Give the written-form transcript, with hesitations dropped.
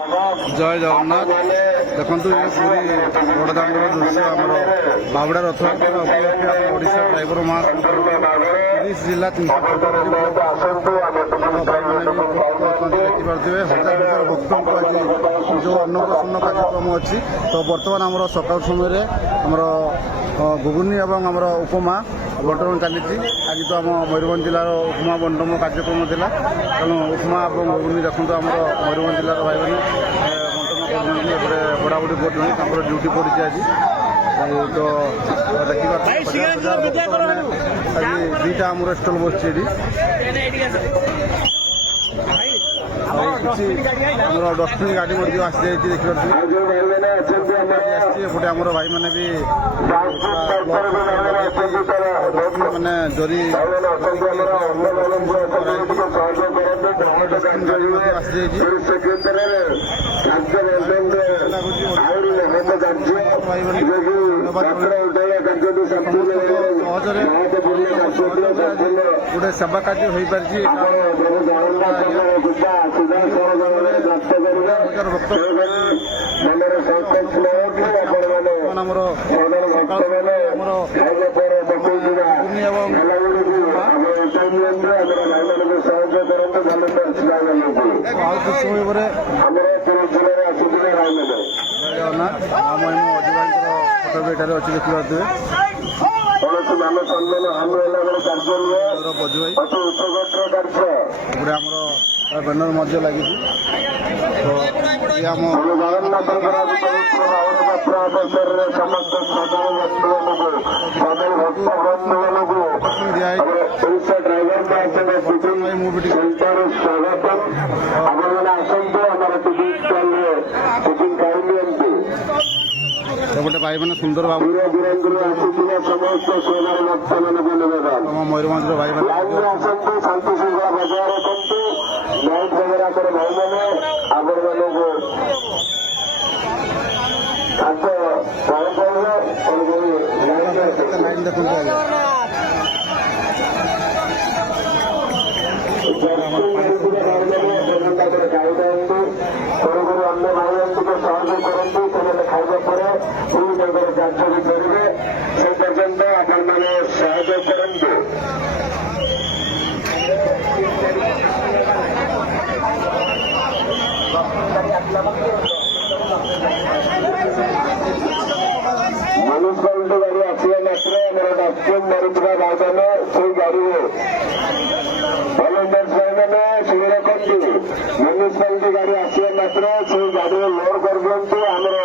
जय जगन्नाथ देखु पुरी बड़दाण्डर दृश्य आम बावड़ा रथयात्रा उपलक्षे ओडिशा ड्राइवर महासंघ 30 जिला 317 देखिपे हजार हजार भक्त जो अन्नप्रसन्न कार्यक्रम अच्छी तो बर्तमान आम सकाल समय आमर घुगुनी और आमर उपमा बंटन चली आज तो आम मयूरभंज जिलार उपमा बंटन कार्यक्रम था तेणु उपमा और घुगुनी देखो आम मयूरभंज जिलार भाई मैंने बंटन बड़ाबड़ी कर ड्यूटी पड़ी आज तो देखा आज दुईटा आम स्टल बस डस्टबिन गाड़ी आसी देखिए एपटे आम भाई मैंने भी मैंने जरी डस्टबिन गाड़ी आसी गोटे सेवा कार्य हो पारि फटो अच्छी देखिए गोटे आमर बैनर मध्य लगी गोटे भाई मैंने सुंदर बाबू मयूरभंज भाई शांति श्रृंखला बजाय रखते लाइट वगैरह कर भाई मैंने आगर वालों को लाइन देखो अन्य भाई को सहयोग करते खाଇବା ପରେ ପୁଣି ତାଙ୍କର କାର୍ଯ୍ୟ ବି କରିବେ ସେ ପର୍ଯ୍ୟନ୍ତ ଆପଣମାନେ ସହଯୋଗ କରନ୍ତୁ। ମ୍ୟୁନିସିପାଲିଟି ଗାଡ଼ି ଆସିବା ମାତ୍ରେ ଆମର ଡଷ୍ଟବିନ୍ ମାରୁଥିବା ଭାଇମାନେ ସେଇ ଗାଡ଼ିରେ ଭଲେଣ୍ଟିୟର୍ସ ଭାଇମାନେ ଶୁଣି ରଖନ୍ତୁ। ମ୍ୟୁନିସିପାଲିଟି ଗାଡ଼ି ଆସିବା ମାତ୍ରେ ସେଇ ଗାଡ଼ିରେ ଲୋଡ୍ କରିଦିଅନ୍ତୁ। ଆମର